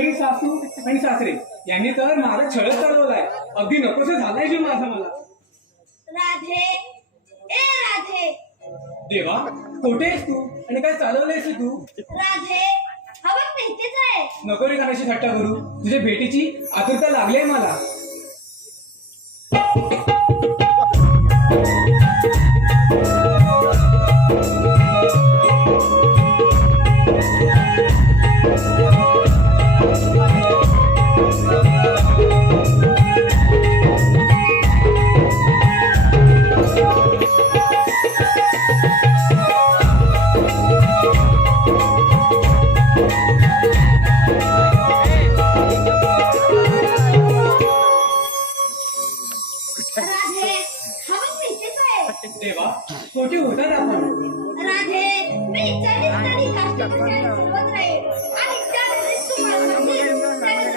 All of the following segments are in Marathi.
घरी सासू आणि सासरे यांनी तर माझा छळच चालवलाय. अगदी नकोस झालाय जीव माझा मला. राधे. ए राधे. देवा कुठे आहेस तू? आणि काय चालवलंयस तू? राधे आहे. नको रे कानाशी थट्टा करू. तुझ्या भेटीची आतुरता लागली आहे मला. राधे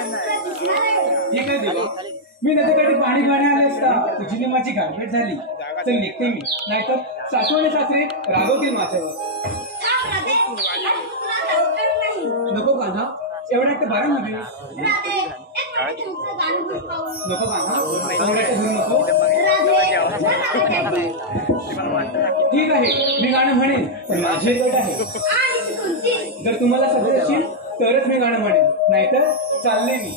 ठीक आहे देवा मी नदीकडे पाणी पाणी आले असता तुझी माझी गाठभेट झाली चल निघते मी नाहीतर सासू आणि सासरे रागवतील माझ्यावर नाही. नको कान्हा एवढ्या एकटं बारा मध्ये एक. नको कान्हा नको. ठीक आहे मी गाणं म्हणेन पण माझी एक अट आहे? जर तुम्हाला सत्य असेल तरच मी गाणं म्हणेन. नाहीतर चालले मी.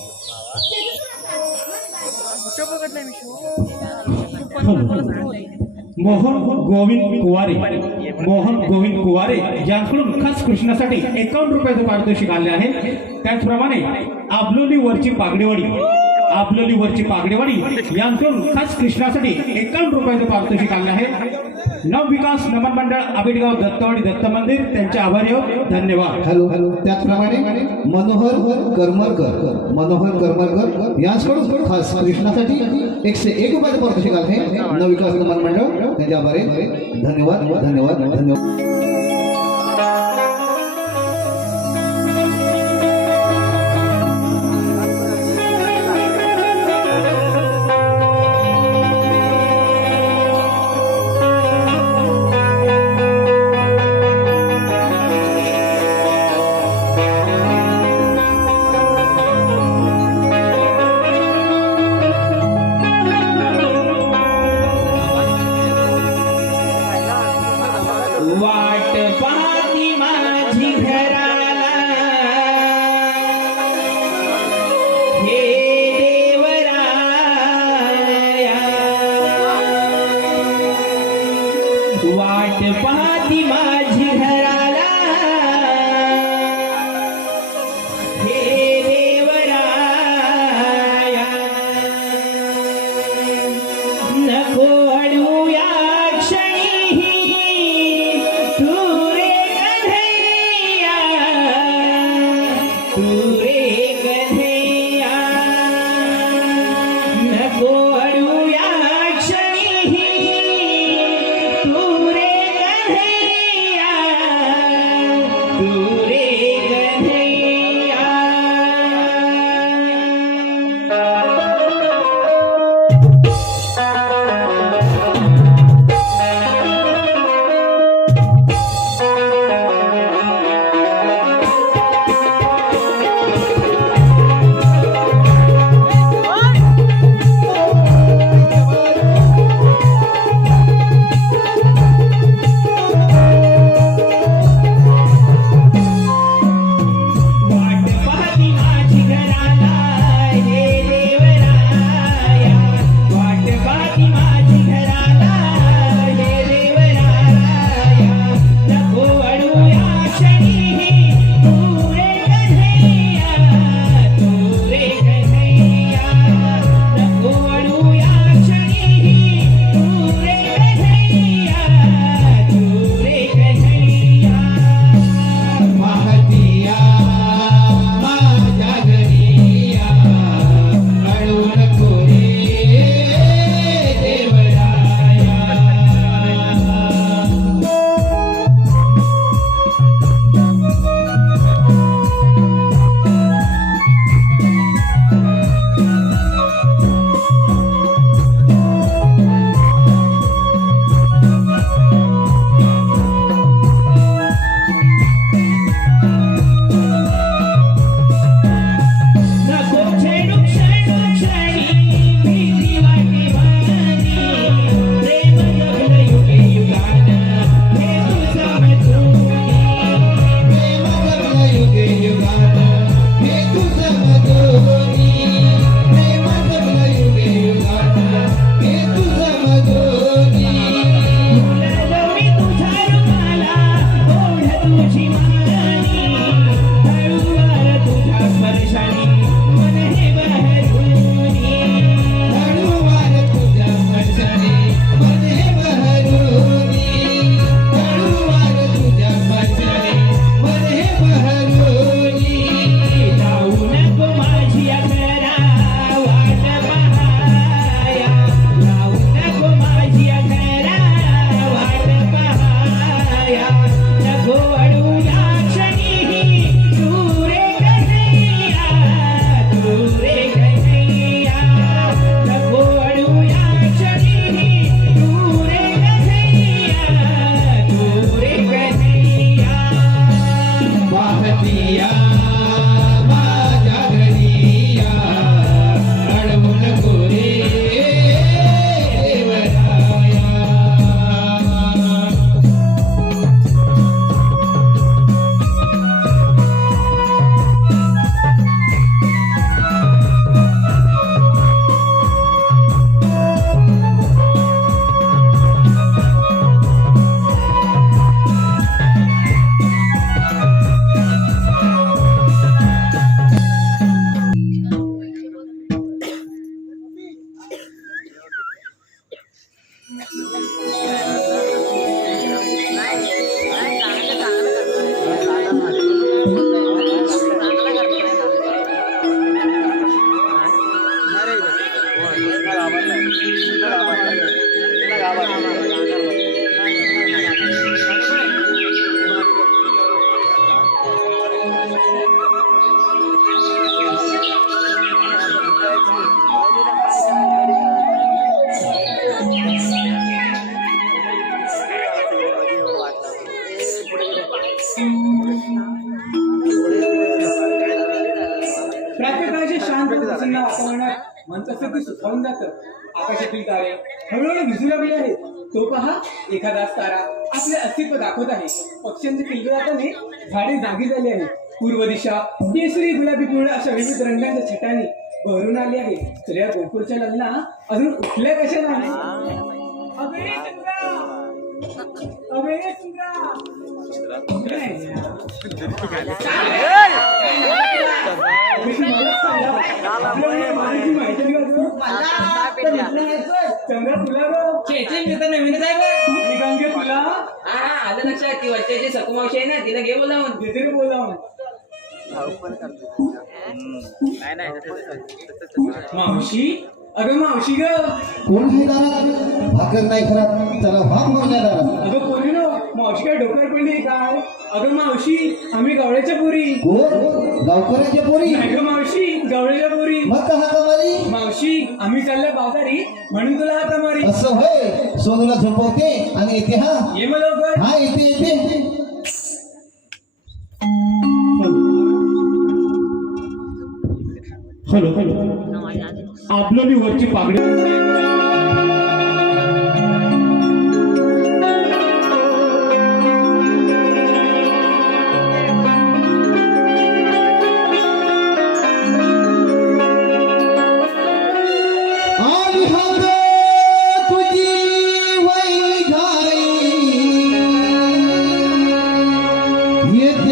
मोहन गोविंद कुवारे. मोहन गोविंद कुवारे यांकडून खास कृष्णासाठी एकावन्न रुपयाचं पारितोषिक आले आहे त्याचप्रमाणे आबलोली वरची पागडेवाडी. आबलोली वरची पागडेवाडी यांकडून खास कृष्णासाठी एकावन्न रुपयाचं पारितोषिक आले आहे नवविकास नमन मंडळ आबिडगाव दत्तवाडी दत्त मंदिर त्यांचे आभारी आहोत. धन्यवाद. हॅलो. त्याचप्रमाणे मनोहर करमरकर मनोहर करमरकर यांच्याकडून खास कृष्णासाठी एकशे एक रुपयाचं पारितोषिक आहे. नवविकास नमन मंडळ त्यांचे आभारी धन्यवाद धन्यवाद धन्यवाद. ते सुखावून जातं. आकाशातील तारे हळूहळू लागले आहेत. तो पहा एखादाच तारा आपले अस्तित्व दाखवत आहे. झाडे जागी झाली आहेत. पूर्व दिशा केसरी गुलाबी पिवळ्या अशा विविध रंगांच्या छटाने बहरून आली आहे. तर या गोकुळच्या लग्ना अजून उठल्या कशा नाही? अबे चंद्रा आहे या? चंद्र तुला गं? खेचे मी तर नवीनच आहे बघ आणि गंगे तुला हा हा आलं लक्षात ती वरच्याची सकुमावशी आहे ना तिला घे बोलावून देते रे बोलावून मावशी अगं मावशी ग कोण भाकर नाही खराब चला भाग अगं पोरी नो मावशी काय डोक्यावर पडली काय अगं मावशी आम्ही गवळ्याच्या पोरी कोण गावकऱ्याच्या पोरी नाही गं मावशी गवळ्याच्या पोरी मग का हाका मारी मावशी आम्ही चालल्या बाजारी म्हणून तुला हाता मारी असं होय. सोनूला झोपवते आणि येते हा? ये मग लवकर. हा येते येते. हॅलो. हॅलो आपलोली वरची पागडी. येते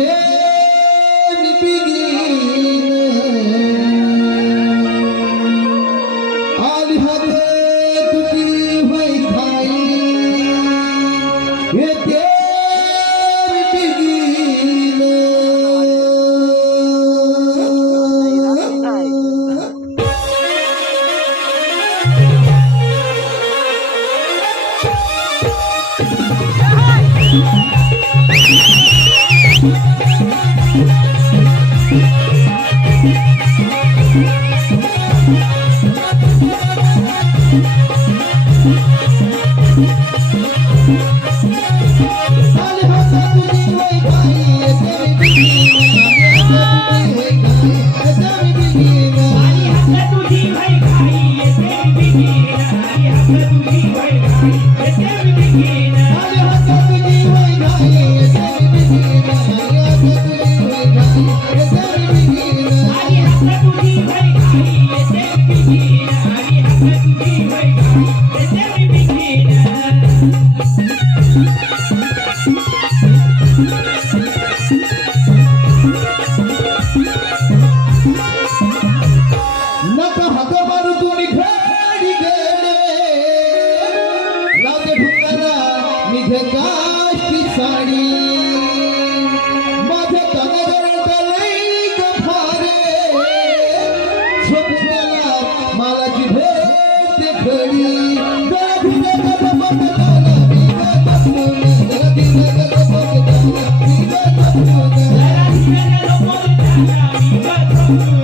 आली हाक तुझी वैघाई Thank you.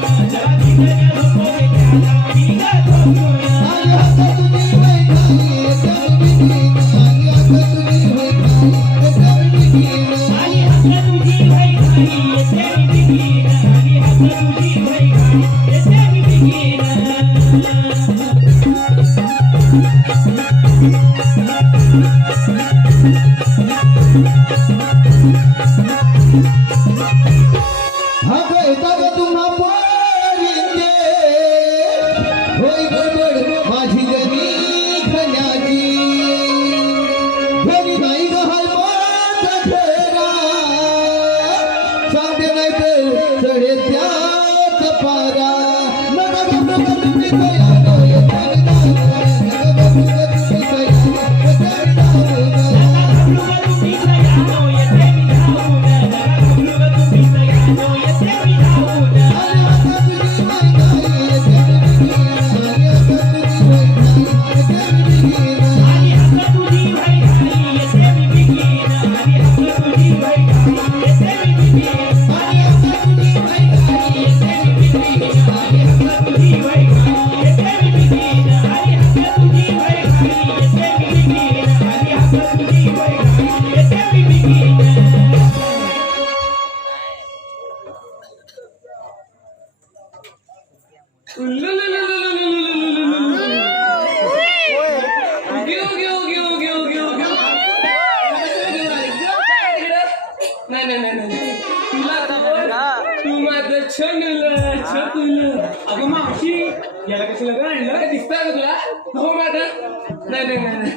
हो माझं नाही नाही नाही.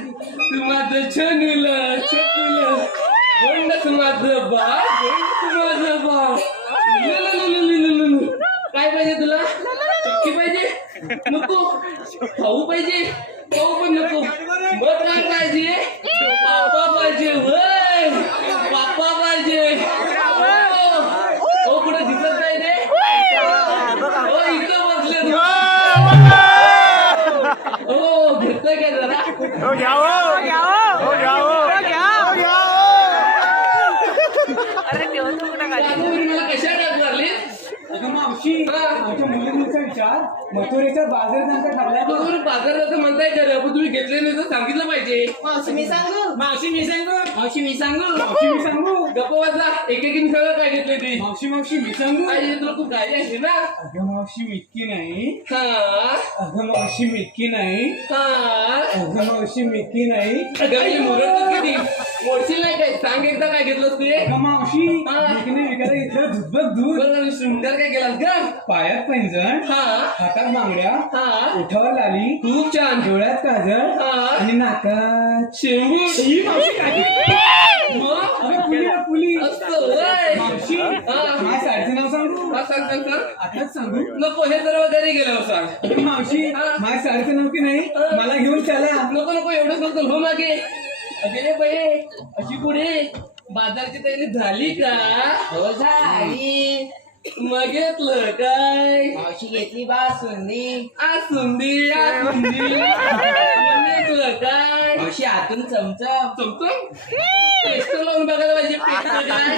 तू माझं छनुल छनुलं. छकुलं तू माझं बा मावशी मी सांगू काय तुला खूप काळजी असते ना? अगं मावशी मी इतकी नाही. हा. अगं मावशी मी इतकी नाही. हा. अगं मावशी मी इतकी नाही. अगं मी मोरतच किती मोडशील नाही काय? सांग एकदा काय घेतलंस ते. अगं मावशी. विकणे विकायला इथलं धुतबक दूध बरं शृंगार काय केलास ग? पायात पैंजण हा. हातात बांगड्या हा. ओठावर लाली खूप छान. डोळ्यात काजळ हा. आणि नाकात शेंबू ही मावशी काय पुली आहे, पुली असतं मावशी हा. माझ्या साडीचं नाव सांगू? हा, सांग सांग सांग? आताच सांगू. नको हे सर्व घरी गेल्यावर सांग. अगं मावशी हा. माझ्या साडीचं नाव की नाही? हा. मला घेऊन चला. नको नको एवढंच नको हो मागे. अगे रे बाई अशी पुढे बाजारची तयारी झाली का? हो झाली. मग घेतलं काय? मावशी घेतली बासुंदी आसुंदी आसुंदी मग घेतलं काय? मावशी आतून चमचम. चमचम? टेस्टर लावून बघायला पाहिजे टेस्टर काय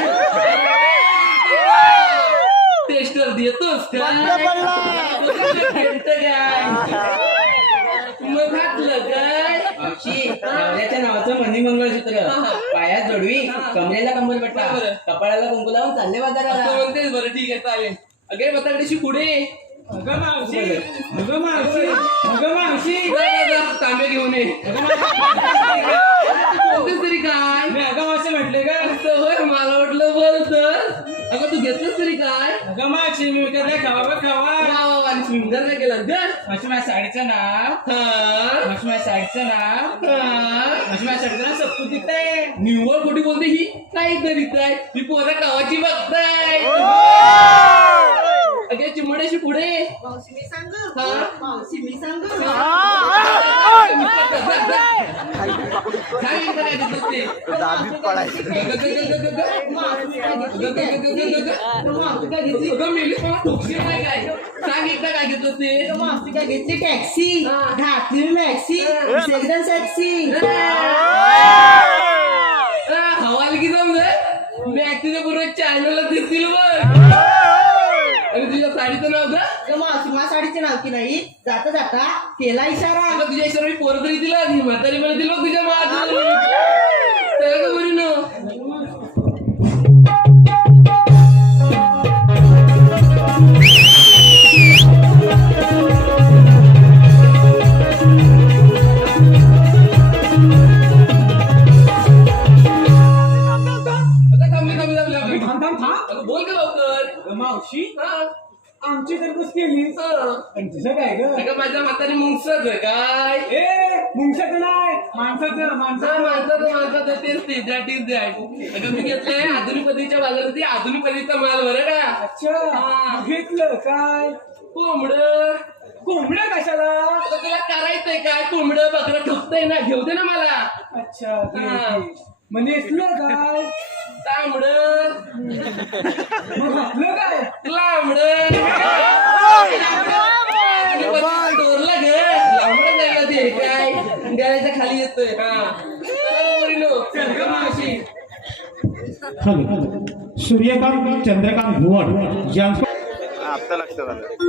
मग घातलं काय मावशी नवऱ्याच्या नावाचं मनी मंगळसूत्र. पायात जोडवी. कमरेला कंबरपट्टा बरोबर. कपाळाला कुंकू लावून चालले असं बाजाराला म्हणतेस बरं ठीक आहे चालेल. अगे बताकडेशी पुढे अगं मावशी. अगं मावशी. अगं तांबे घेऊन ये. तरी काय? मी अगं मावशी म्हटले का असं होय मला वाटलं बोलत अगं तू घेतलंस तरी काय? अगं मावशी मी विकत खावा बघ खावा. वा वा वा आणि सुंदर काय केला. ग मावशी माझ्या साडीचं नाव. हा मावशी माझ्या साडीचं नाव. हा. माझ्या साडीचं नाव सत्तू आहे निव्वळ कोटी बोलते ही? काय करीत आहे ही पोरं गावाची बघताय. अगे चिमण्याशी पुढे. मावशी मी सांगू? हा. मावशी मी सांगू? काय घेतली टॅक्सी हा. घातली मॅक्सी एकदम सेक्सी हवालगी समज मी ऍक्टिव्ह बरोबर चॅनलला दिसतील बघ आणि तुझ्या साडीचं नाव का मावशी मा साडीचे नाव की नाही? जाता जाता केला इशारा. तुझ्या सर्व पोरं तरी दिला म्हातारी मला दिलं तुझ्या मात त्याला का बरी न मावशी? हा आमची तर कुस केलीस. पण तुझं काय ग? अगं माझ्या म्हातारी मुंगसच आहे काय? ए मुंगशाचं नाही. माणसाचं हा, माणसाचं माणसाचं. माणसाचं तेच ते दॅट इज दॅट अगं मी घेतलंय आधुनिक पद्धतीच्या बाजारात ती आधुनिक पद्धतीचा माल बरं का? अच्छा. हा. घेतलं काय? कोंबड. कोंबड्या कशाला? आता तुला करायचंय काय? कोंबड बकरं ठोकतंय ना. घेऊ दे ना मला. अच्छा हा. नेसलं काय? तांबड लांबड ग लांबड जायला ते काय खाली येतोय हा मावशी सूर्यकांत चंद्रकांत भुवड यांचं आता लक्षात आलं